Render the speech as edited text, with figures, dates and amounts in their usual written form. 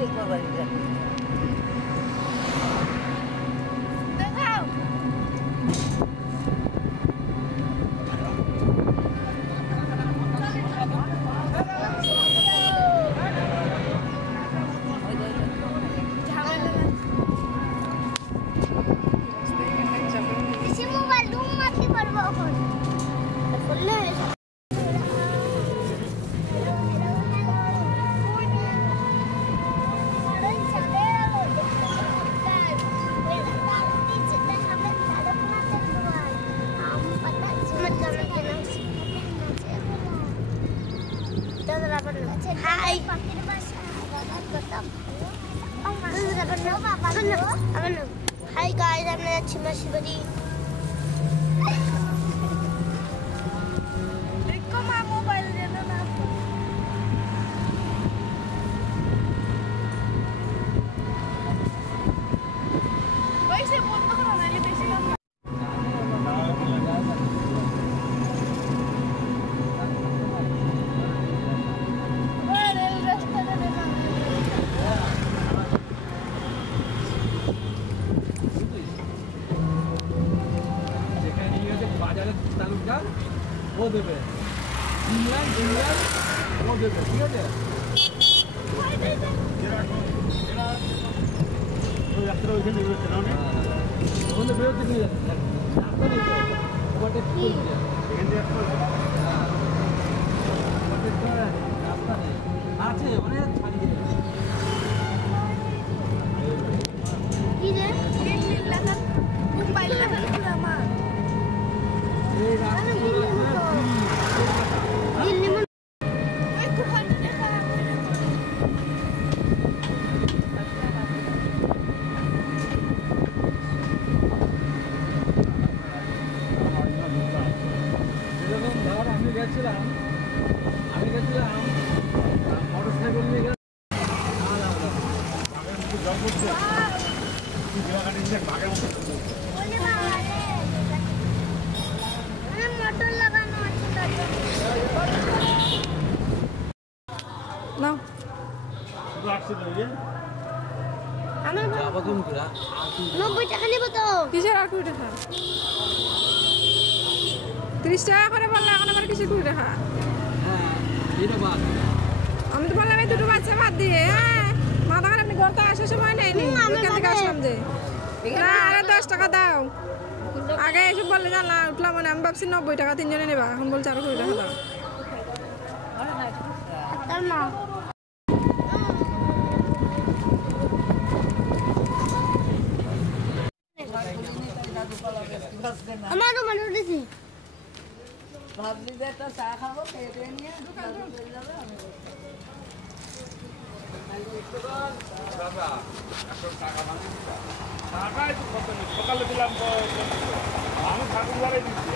দেখবো বাড়িটা দেখাও Hi guys, I'm Nachima Shivadi. Dekho ma mobile dena na. Waise bondo karo na le beshi kam. वो देवे England वो देवे ठीक है तो यात्रा होके निकल चला ने वो ने बेत निकल जाता बटे की इंडिया को बटे का रास्ता नहीं আছে অনেক ছাড়ি কি রে দিল্লি লাগা মুম্বাই লাগা পুরা মা এই রাস্তা দিল্লি में एक कुछ देखा এরকম ধর আমি গেছিলাম মোটরসাইকেল নিয়ে গেলাম বাগের মধ্যে জল পড়ছে বাগানে নিয়ে বাগের মধ্যে বলে বাবা রে মোটর লাগানো আছে না শুধু আসছে না রে আমার বাবা কোন করা 90 টাকা নেব তো কিসের 80 টাকা 30 টাকা করে বললে এখন আমার কিছু 20 টাকা হ্যাঁ এটা বাদ আমি তো বললাম এই দুটো বাচ্চা বাদ দিয়ে হ্যাঁ মাথা খারাপ আপনি ঘরতে আসার সময় নেয়নি এখান থেকে আসলাম যে না আরে 10 টাকা দাও আগে এসে বললে জানা উঠলাম মানে আমি ভাবছি 90 টাকা তিনজনে নেবা এখন বলছে আরো 20 টাকা দাও তার মা আমারও মনে হচ্ছে ভাবছি যে একটা চা খাবো খেতে নিয়ে দোকান চলে যাবে আমি দাদা এখন টাকা মানে টাকাই তো কত সকালে দিলাম আমি ঠাকুর বাড়ি দিচ্ছি